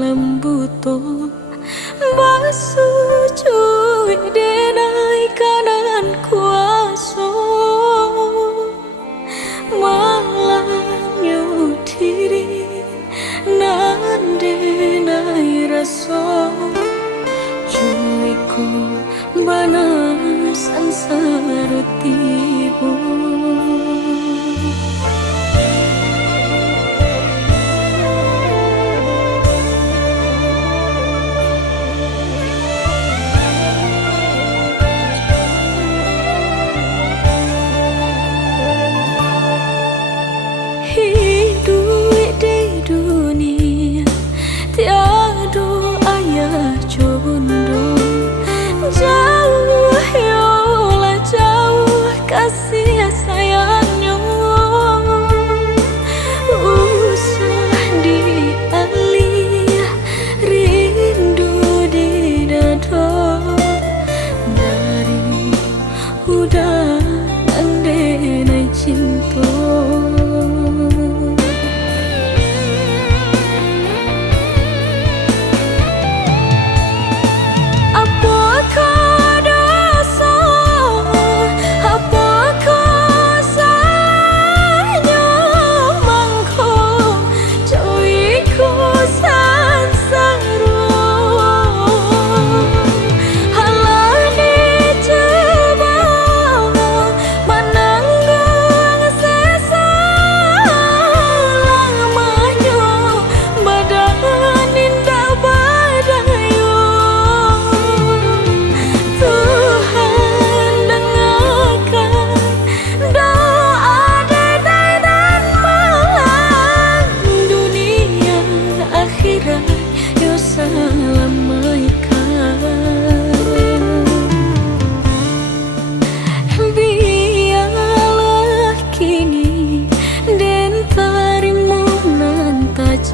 lembuto basu cuy denai kanan kuaso malah nyudiri nande nai raso cuy ko banasan sarutibu. Hidup di dunia tiada ayah jodoh, jauh yolah jauh kasih sayangnya, usah dialih rindu di dada dari udah andai cinta.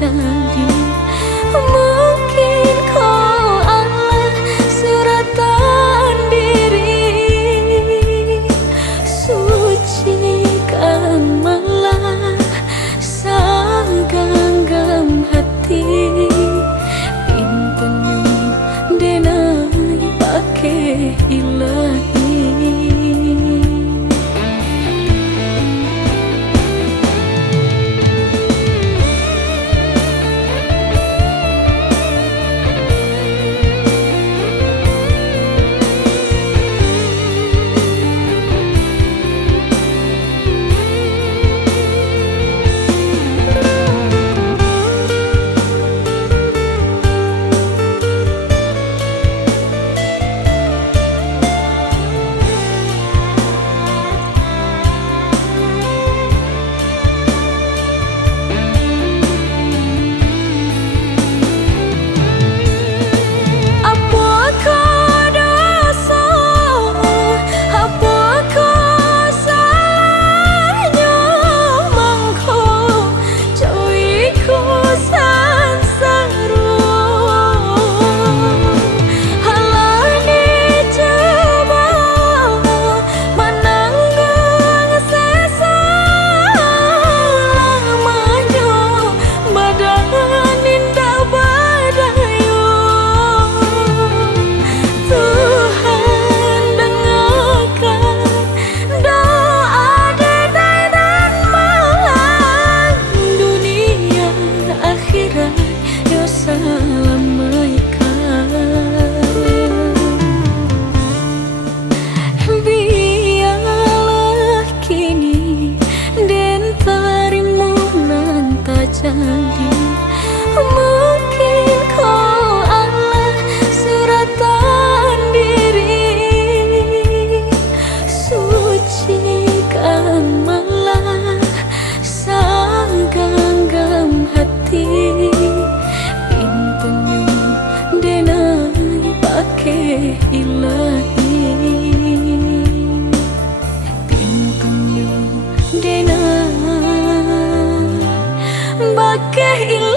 Jadi mungkin kau Allah suratan diri sucikan malah saganggam hati pintunya denai pakai ilahi. Jadi mungkin kau Allah suratan diri sucikan malah saganggam hati pintunya denai pakai ilahi pintunya denai pakai ilahi.